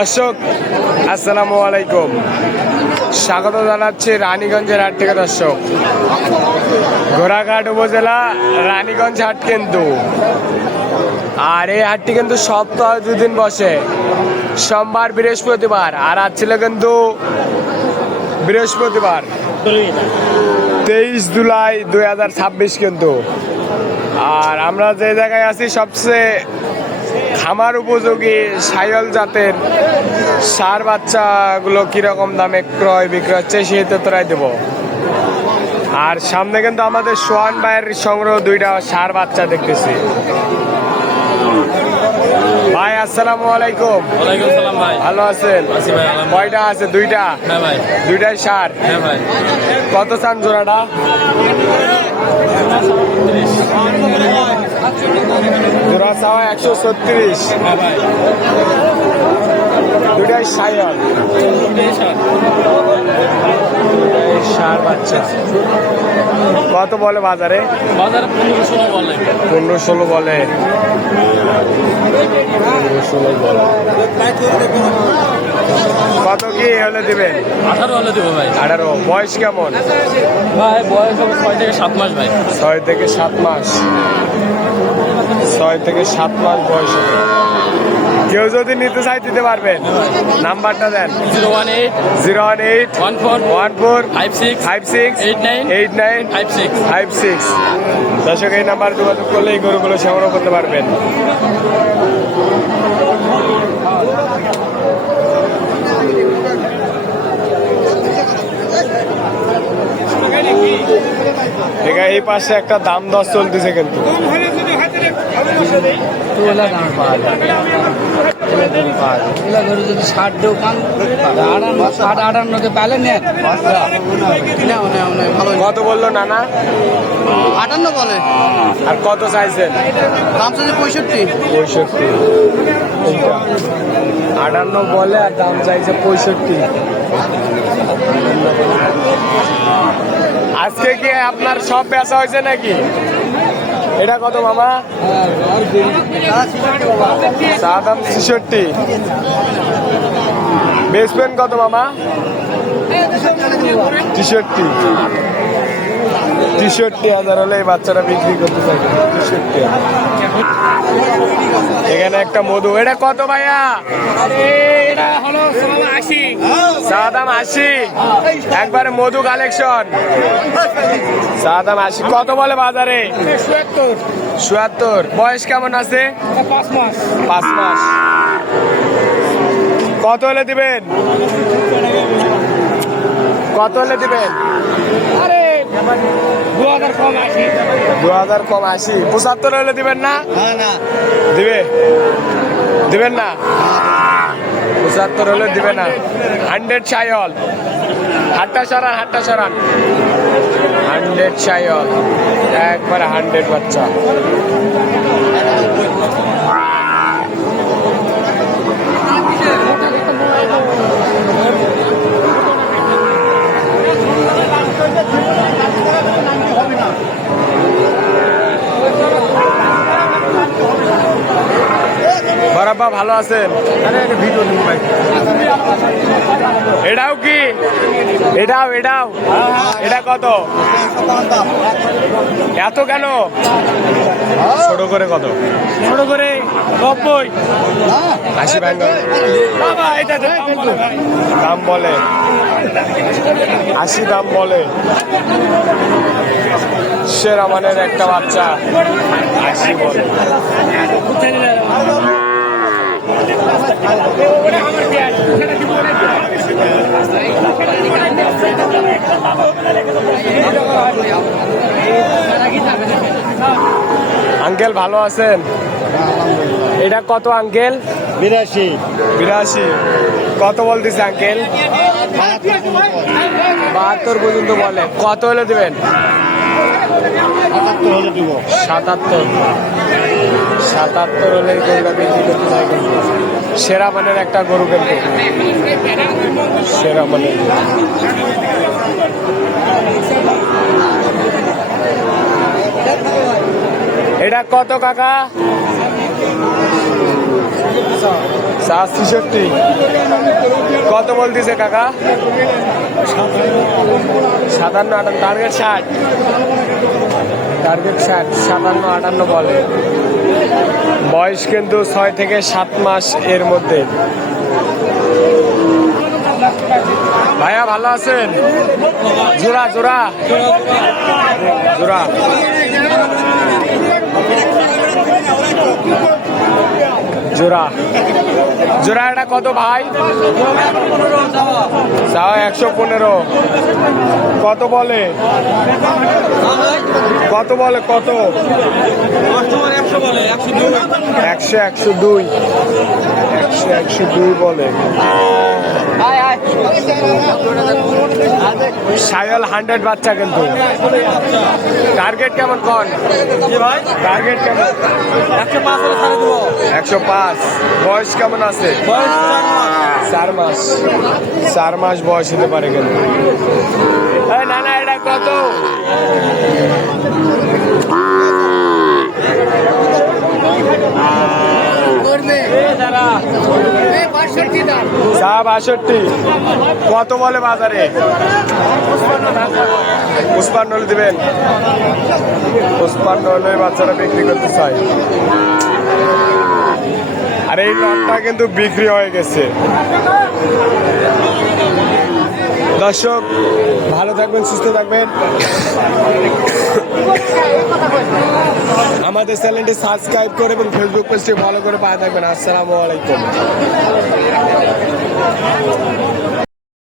দর্শক আসসালামু আলাইকুম, স্বাগত জানাচ্ছি রানীগঞ্জের হাট থেকে। দর্শক, ঘোড়াঘাট উপজেলা রানীগঞ্জ হাট কিন্তু, আর এই হাটটি কিন্তু সপ্তাহে দুদিন বসে, সোমবার বৃহস্পতিবার। আর আজ ছিল কিন্তু বৃহস্পতিবার 23 জুলাই 2026 কিন্তু। আর আমরা যে জায়গায় আছি সবচেয়ে খামার উপযোগী সাইওয়াল জাতের ষাঁড় বাচ্চাগুলো কিরকম দামে ক্রয় বিক্রয় হচ্ছে সেই তথ্যটাই দেবো। আর সামনে কিন্তু আমাদের সোহান ভাইয়ের সংগ্রহ দুইটা ষাঁড় বাচ্চা দেখতেছি। ভাই আসসালামু আলাইকুম। ওয়ালাইকুম সালাম ভাই। ভালো আছেন? আছি ভাই, আলহামদুলিল্লাহ। কয়টা আছে? দুইটা? হ্যাঁ ভাই। দুইটাই ষাঁড়? হ্যাঁ ভাই। কত চান জোড়াটা? জোড়া চাওয়া 136। হ্যাঁ ভাই। দুইটাই সাইওয়াল, ষাঁড় বাচ্চা। কত বলে বাজারে? বাজারে 15-16 বলে। 15-16 বলে। 15-16 বলে। কত কি হলে দিবেন? 18 হলে দেবো ভাই। 18। বয়স কেমন? ভাই বয়স হবে 6 থেকে 7 মাস ভাই। 6 থেকে 7 মাস। 6 থেকে 7 মাস বয়স হবে। কেউ যদি নিতে চাই দিতে পারবেন। নাম্বারটা দেন। 018 018 14 14 56 56 89 89 56। 56। দর্শক, এই নাম্বার যোগাযোগ করলে এই গরুগুলো সংগ্রহ করতে পারবেন। ঠিক আছে, এই পাশে একটা দাম দর চলতেছে কিন্তু। যদি 60 দোকান 58 পালে নেন। কত বললো নানা? 58 বলে, আর কত চাইছেন? দাম চাইছে 65। 65। 58 বলে আর দাম চাইছে 65। আজকে কি আপনার সব বেচা হয়েছে নাকি? এটা কত মামা? চা দাম 66। বেচবেন কত মামা? 63,000 হলে এই বাচ্চারা বিক্রি করতে চাইবে। 63,000। এখানে একটা মধু। এটা কত ভাইয়া? চা দাম 80। একবারে মধু কালেকশন। চা দাম 80। কত বলে বাজারে? 77। বয়স কেমন আছে? 5 মাস। কত হলে দিবেন? কত হলে দিবেন? 2000 কম 80। 2000 কম 80। 75 হলে দিবেন না? না দিবেন না? 75 হলে দিবে না। 100 সাইওয়াল। হাটটা সরান 100 সাইওয়াল। একবারে 100 বাচ্চা। বরাব্বা ভালো আছেন? এটাও কি? এটাও এটা কত? এত কেন? ছোট করে কত? ছোট করে 90। 80 ভাঙা দাম বলে। 80 দাম বলে। সেরা মানের একটা বাচ্চা 80 বলে। আঙ্কেল ভালো আছেন? এটা কত আঙ্কেল? 82। কত বলতেছে আঙ্কেল? 72 পর্যন্ত বলে। কত হলে দেবেন? 77 হলে গরুটা বিক্রি করতে চাই কিন্তু। সেরা মানের একটা গরু কিন্তু, সেরা মানের। এটা কত কাকা? চা 66। কত বলতেছে কাকা? 57, 58, টার্গেট 60। টার্গেট 60, 57, 58 বলে। বয়স কিন্তু 6 থেকে 7 মাস এর মধ্যে। ভাইয়া ভালো আছেন? জোড়া জোড়া জোড়া জোড়া জোড়া এটা কত ভাই? চাও 115। কত বলে? কত বলে? কত? 100, 102। 102 বলে। সায়াল 100 বাচ্চা কিন্তু। টার্গেট কেমন কন? টার্গেট কেমন? 105। বয়স কেমন আছে? 4 মাস। 4 মাস বয়স হতে পারে কিন্তু। না না, এটা কত? চা 62। কত বলে বাজারে? 55 দিবেন। 55 বাচ্চারা বিক্রি করতে চাই। আর এই লটটা কিন্তু বিক্রি হয়ে গেছে। দর্শক ভালো থাকবেন, সুস্থ থাকবেন। আমাদের চ্যানেলটি সাবস্ক্রাইব করে এবং ফেসবুক পেজটি ভালো করে পাওয়া থাকবেন। আসসালামু আলাইকুম।